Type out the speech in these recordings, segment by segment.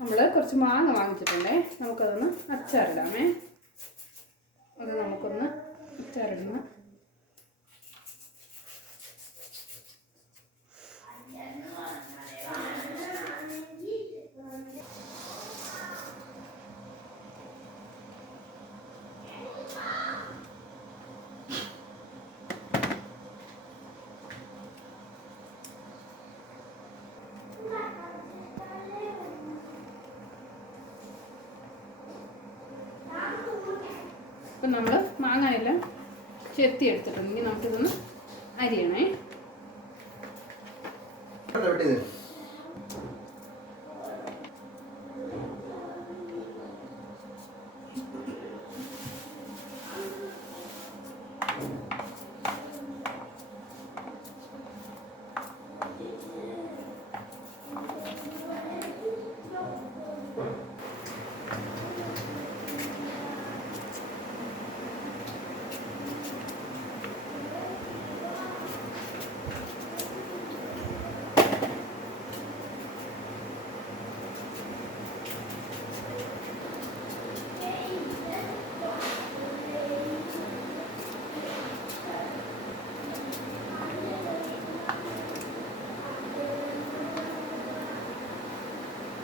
നമ്മൾ കുറച്ച് മാങ്ങ വാങ്ങിച്ചിട്ടുണ്ടേ, നമുക്കതൊന്ന് അച്ചാറിടാമേ. അത് നമുക്കൊന്ന് അച്ചാറിടണം. അപ്പം നമ്മൾ മാങ്ങയെല്ലാം ചെത്തി എടുത്തിട്ടുണ്ടെങ്കിൽ നമുക്കിതൊന്ന് അരിയണേ.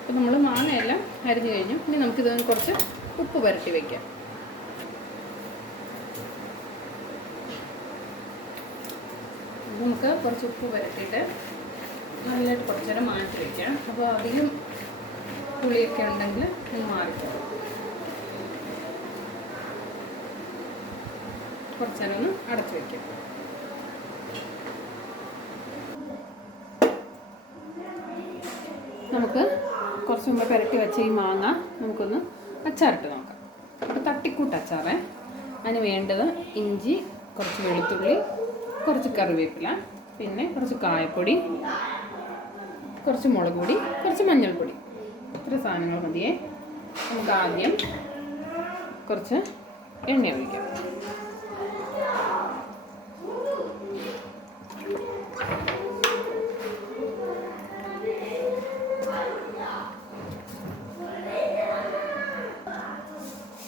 അപ്പം നമ്മൾ മാങ്ങയെല്ലാം അരിഞ്ഞു കഴിഞ്ഞു. ഇനി നമുക്കിത് കുറച്ച് ഉപ്പ് പുരട്ടി വയ്ക്കാം. നമുക്ക് കുറച്ച് ഉപ്പ് പുരട്ടിയിട്ട് നല്ലതായിട്ട് കുറച്ച് നേരം മാറ്റി വയ്ക്കാം. അപ്പോൾ അധികം പുളിയൊക്കെ ഉണ്ടെങ്കിൽ ഒന്ന് മാറിക്കോളും. കുറച്ച് നേരം ഒന്ന് അടച്ചു വയ്ക്കാം. നമുക്ക് കുറച്ച് മുമ്പ് പുരട്ടി വെച്ച ഈ മാങ്ങ നമുക്കൊന്ന് അച്ചാറിട്ട് നോക്കാം. അപ്പോൾ തട്ടിക്കൂട്ട് അച്ചാറേ. അതിന് വേണ്ടത് ഇഞ്ചി, കുറച്ച് വെളുത്തുള്ളി, കുറച്ച് കറിവേപ്പില, പിന്നെ കുറച്ച് കായപ്പൊടി, കുറച്ച് മുളക് പൊടി, കുറച്ച് മഞ്ഞൾപ്പൊടി. ഇത്ര സാധനങ്ങൾ മതിയേ. നമുക്ക് ആദ്യം കുറച്ച് എണ്ണ ഒഴിക്കാം.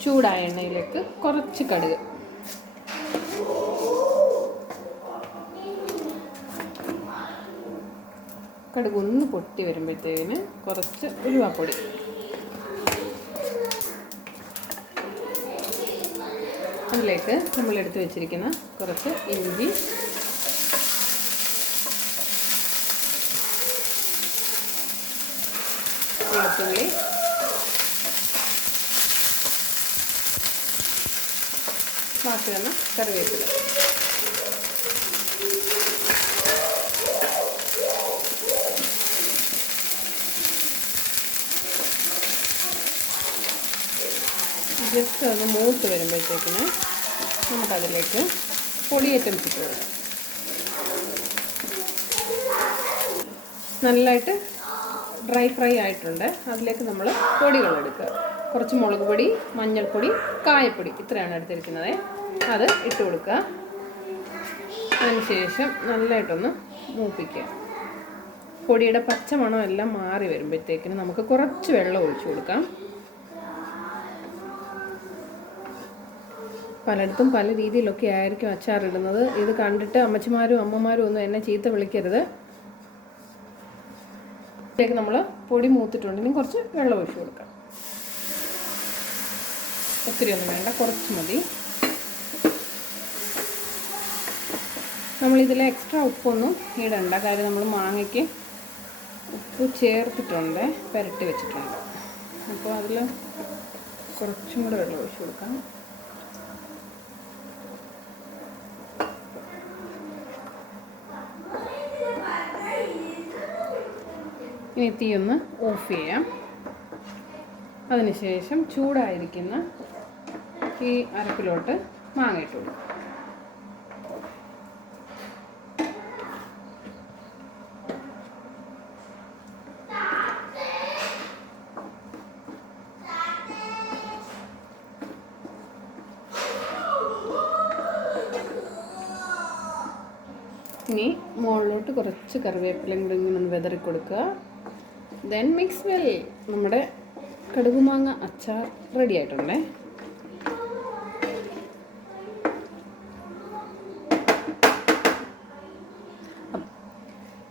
ചൂടായ എണ്ണയിലേക്ക് കുറച്ച് കടുക്, കടുക് ഒന്ന് പൊട്ടി വരുമ്പോഴത്തേക്കിന് കുറച്ച് ഉലുവാപ്പൊടി, അതിലേക്ക് നമ്മൾ എടുത്ത് വെച്ചിരിക്കുന്ന കുറച്ച് ഇഞ്ചി, വെളുത്തുള്ളി, ബാക്കി വന്ന കറിവേപ്പില. ജസ്റ്റ് ഒന്ന് മൂത്ത് വരുമ്പോഴത്തേക്കിന് നമുക്കതിലേക്ക് പൊടി ഐറ്റംസ് ഇട്ട് കൊടുക്കാം. നല്ലതായിട്ട് ഡ്രൈ ഫ്രൈ ആയിട്ടുണ്ട്. അതിലേക്ക് നമ്മൾ പൊടികളെടുക്കുക. കുറച്ച് മുളക് പൊടി, മഞ്ഞൾപ്പൊടി, കായപ്പൊടി, ഇത്രയാണ് എടുത്തിരിക്കുന്നത്. അത് ഇട്ട് കൊടുക്കുക. അതിനുശേഷം നല്ലതായിട്ടൊന്ന് മൂപ്പിക്കുക. പൊടിയുടെ പച്ചമണം എല്ലാം മാറി വരുമ്പോഴത്തേക്കിന് നമുക്ക് കുറച്ച് വെള്ളം ഒഴിച്ചു കൊടുക്കാം. പലയിടത്തും പല രീതിയിലൊക്കെ ആയിരിക്കും അച്ചാറിടുന്നത്. ഇത് കണ്ടിട്ട് അമ്മച്ചിമാരും അമ്മമാരും ഒന്നും എന്നെ ചീത്ത വിളിക്കരുത്. ഇതിലേക്ക് നമ്മൾ പൊടി മൂത്തിട്ടുണ്ടെങ്കിൽ കുറച്ച് വെള്ളം ഒഴിച്ചു കൊടുക്കാം. ഒത്തിരി ഒന്നും വേണ്ട, കുറച്ച് മതി. നമ്മളിതിൽ എക്സ്ട്രാ ഉപ്പൊന്നും ഇടണ്ട. കാര്യം നമ്മൾ മാങ്ങയ്ക്ക് ഉപ്പ് ചേർത്തിട്ടുണ്ട്, പുരട്ടി വെച്ചിട്ടുണ്ട്. അപ്പോൾ അതിൽ കുറച്ചും കൂടെ വെള്ളം ഒഴിച്ചു കൊടുക്കാം. ഇനി തീ ഒന്ന് ഓഫ് ചെയ്യാം. അതിനുശേഷം ചൂടായിരിക്കുന്ന ഈ അരപ്പിലോട്ട് മാങ്ങ ഇട്ട് കൊടുക്കും. ഇനി മുകളിലോട്ട് കുറച്ച് കറിവേപ്പിലയും കൂടി ഇങ്ങനെ ഒന്ന് വിതറി കൊടുക്കുക. Then mix well. നമ്മുടെ കടുകുമാങ്ങ അച്ചാർ റെഡി ആയിട്ടുണ്ടേ.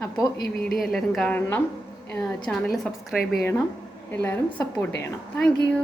അപ്പോൾ ഈ വീഡിയോ എല്ലാവരും കാണണം, ചാനൽ സബ്സ്ക്രൈബ് ചെയ്യണം, എല്ലാവരും സപ്പോർട്ട് ചെയ്യണം. Thank you.